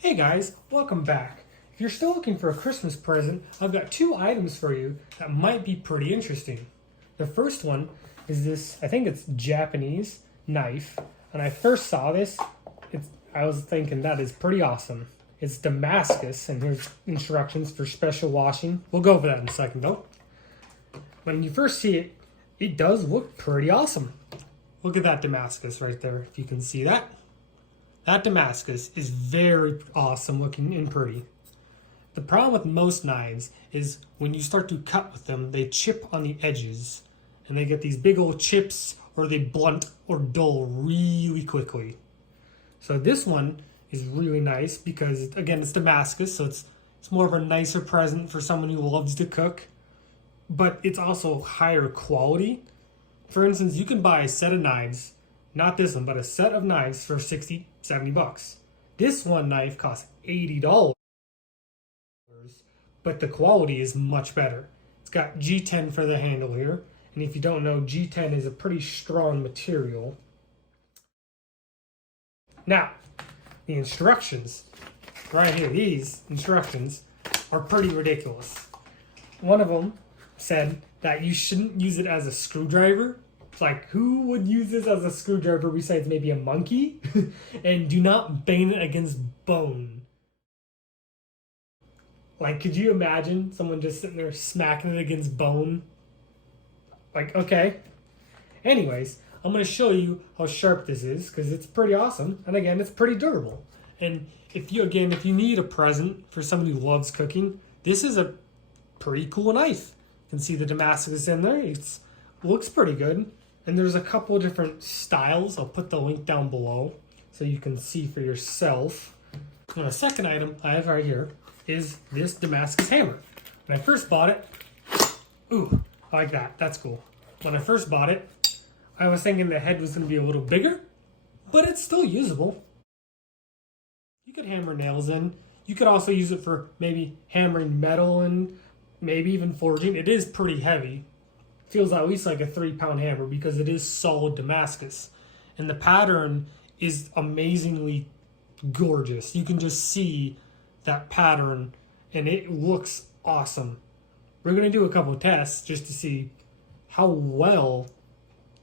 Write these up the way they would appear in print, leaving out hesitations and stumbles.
Hey guys, welcome back. If you're still looking for a Christmas present, I've got two items for you that might be pretty interesting. The first one is this, I think it's Japanese knife. When I first saw this, I was thinking that is pretty awesome. It's Damascus, and here's instructions for special washing. We'll go over that in a second though. When you first see it, it does look pretty awesome. Look at that Damascus right there, if you can see that. That Damascus is very awesome looking and pretty. The problem with most knives is when you start to cut with them, they chip on the edges. And they get these big old chips, or they blunt or dull really quickly. So this one is really nice because, again, it's Damascus, so it's more of a nicer present for someone who loves to cook. But it's also higher quality. For instance, you can buy a set of knives, not this one, but a set of knives for 60, 70 bucks. This one knife costs $80, but the quality is much better. It's got G10 for the handle here, and if you don't know, G10 is a pretty strong material. Now, the instructions, right here, these instructions are pretty ridiculous. One of them said that you shouldn't use it as a screwdriver. It's like, who would use this as a screwdriver besides maybe a monkey? And do not bang it against bone. Like, could you imagine someone just sitting there smacking it against bone? Like, okay. Anyways, I'm going to show you how sharp this is because it's pretty awesome. And again, it's pretty durable. And if you need a present for someone who loves cooking, this is a pretty cool knife. You can see the Damascus in there. It looks pretty good. And there's a couple different styles. I'll put the link down below so you can see for yourself. And the second item I have right here is this Damascus hammer. When I first bought it, ooh, I like that. That's cool. When I first bought it, I was thinking the head was going to be a little bigger, but it's still usable. You could hammer nails in. You could also use it for maybe hammering metal and maybe even forging. It is pretty heavy. Feels at least like a 3-pound hammer because it is solid Damascus. And the pattern is amazingly gorgeous. You can just see that pattern and it looks awesome. We're going to do a couple of tests just to see how well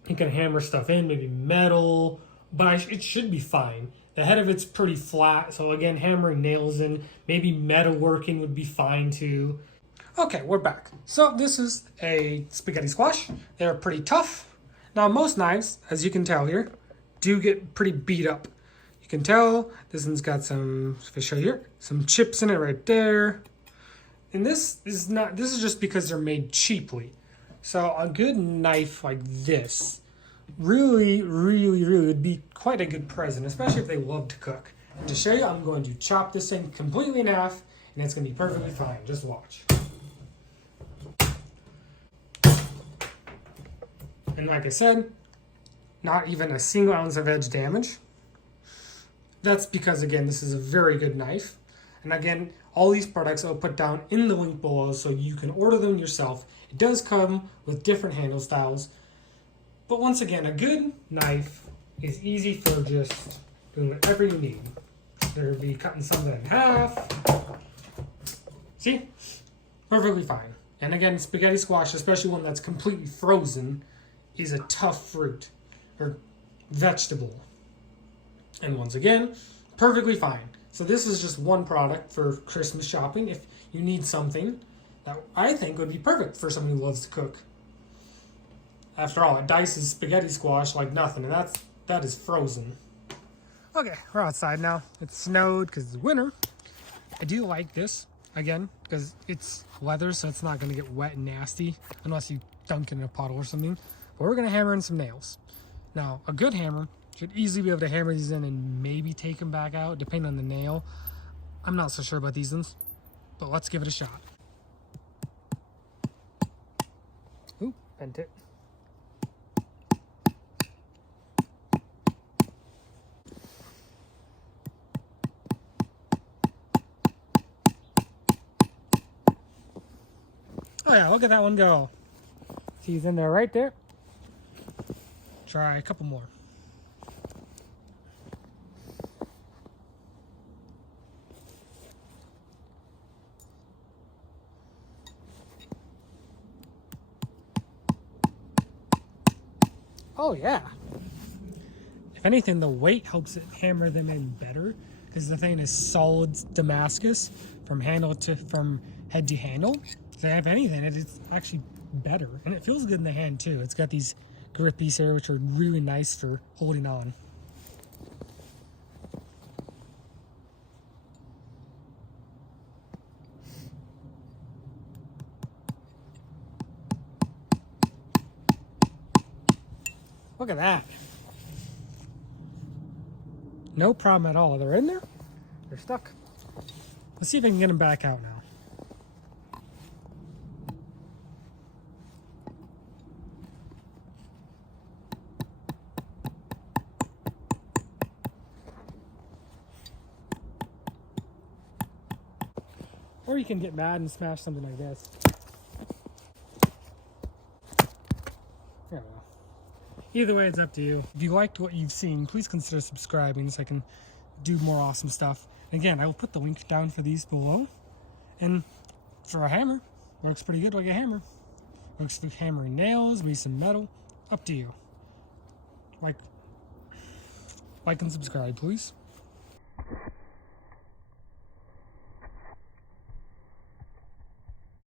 it can hammer stuff in, maybe metal, but it should be fine. The head of it's pretty flat, so again, hammering nails in, maybe metalworking would be fine too. Okay, we're back. So this is a spaghetti squash. They're pretty tough. Now most knives, as you can tell here, do get pretty beat up. You can tell this one's got some, if I show you here, some chips in it right there. And this is just because they're made cheaply. So a good knife like this really would be quite a good present, especially if they love to cook. And to show you, I'm going to chop this thing completely in half, and it's going to be perfectly fine. Just watch. And like I said, not even a single ounce of edge damage. That's because, again, this is a very good knife. And again, all these products I'll put down in the link below so you can order them yourself. It does come with different handle styles. But once again, a good knife is easy for just doing whatever you need. There'll be cutting something in half. See? Perfectly fine. And again, spaghetti squash, especially one that's completely frozen, is a tough fruit or vegetable. And once again, perfectly fine. So this is just one product for Christmas shopping if you need something that I think would be perfect for someone who loves to cook. After all, it dices spaghetti squash like nothing, and that is frozen. Okay, we're outside now. It snowed because it's winter. I do like this, again, because it's leather, so it's not going to get wet and nasty unless you dunk it in a puddle or something. But we're going to hammer in some nails. Now, a good hammer should easily be able to hammer these in and maybe take them back out, depending on the nail. I'm not so sure about these ones, but let's give it a shot. Ooh, bent it. Oh yeah, look at that one go. See, he's in there right there. Try a couple more. Oh yeah. If anything, the weight helps it hammer them in better because the thing is solid Damascus from head to handle. So if anything, it's actually better, and it feels good in the hand too. It's got these grippies here, which are really nice for holding on. Look at that. No problem at all. They're in there. They're stuck. Let's see if I can get them back out now. Or you can get mad and smash something like this. There we go. Either way, it's up to you. If you liked what you've seen, please consider subscribing so I can do more awesome stuff. Again, I will put the link down for these below. And for a hammer, works pretty good like a hammer. Works for hammering nails, maybe some metal. Up to you. Like and subscribe, please.